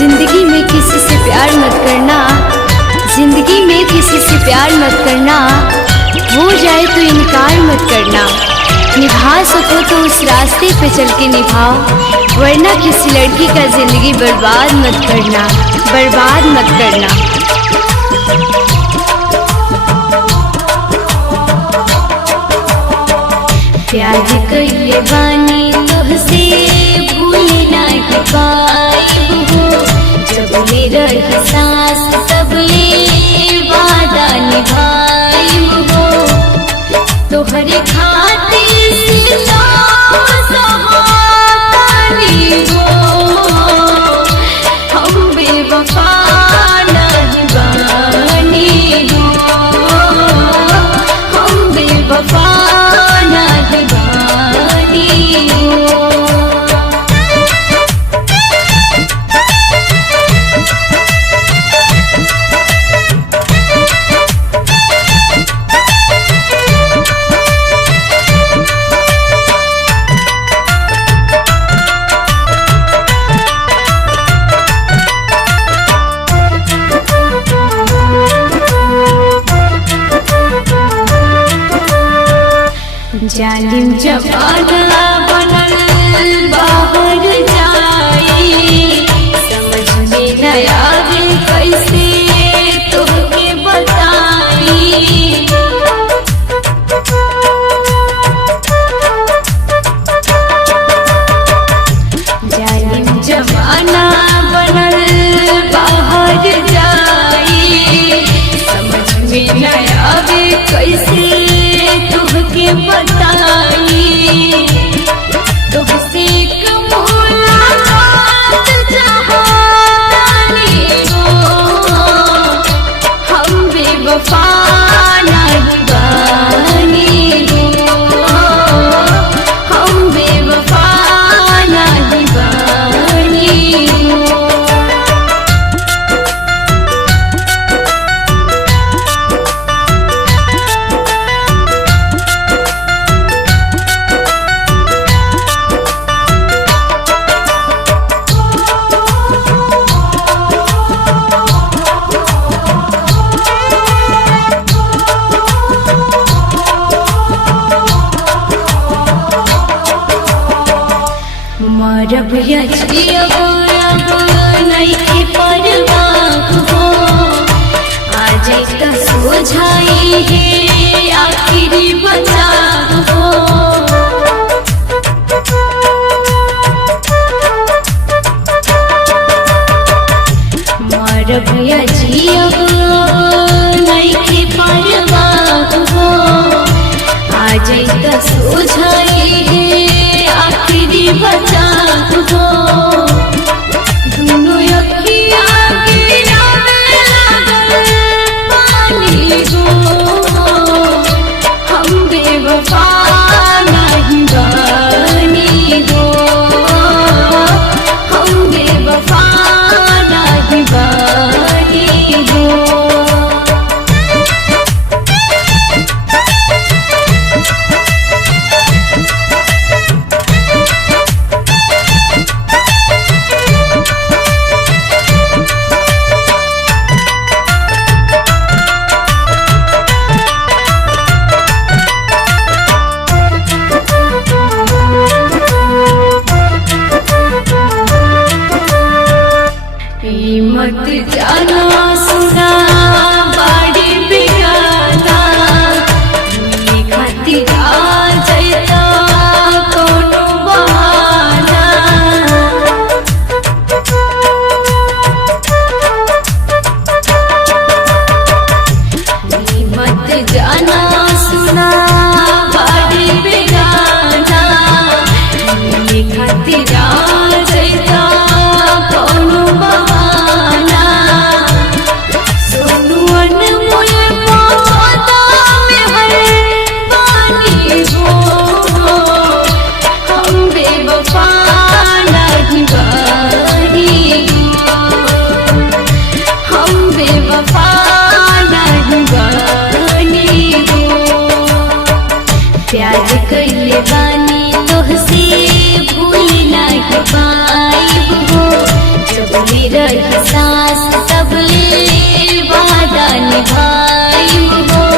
जिंदगी में किसी से प्यार मत करना, जिंदगी में किसी से प्यार मत करना, हो जाए तो इनकार मत करना। निभा सको तो उस रास्ते पे चल के निभाओ, वरना किसी लड़की का जिंदगी बर्बाद मत करना, बर्बाद मत करना। प्यार कइले बानी तुहसे भूल नहीं पाई हो, जब ले रही सांस तब ले वादा निभाई हो। तोहरे खातिर सीता सहानी हो, हम बेवफा नहीं बानी हो, हम बेवफा नहीं बानी हो। जालिम जमाना बनल बाहर जाई, समझ में न आवे कैसे तोहके बताई। जालिम जमाना बनल बाहर जाई, समझ में न आवे कैसे तोहके बताई। तुहसे मुलाकात चाहतानी हो, हम बेवफा नहीं बानी हो, हम बेवफा नहीं बानी हो। मरब या जियब अब नइखे परवाह हो, आज त सोझाई है आखिरी बचाव हो। मरब या जियब नइखे परवाह हो, आज त सोझाई है आखिरी बचाव हो। दुनू अखिया गिरावे लागल पानी हो, हम बेवफा नहीं बानी हो, हम बेवफा नहीं बानी हो। मत जाना सुना बाड़ी बिगाना, मेरे खातिर आ जाता कोनो बहाना। मत जाना सुना बाड़ी बिगाना, मेरे खातिर आ जाता कोनो बहाना। जिंदगी रही सांस तब ले वादा निभाई हो।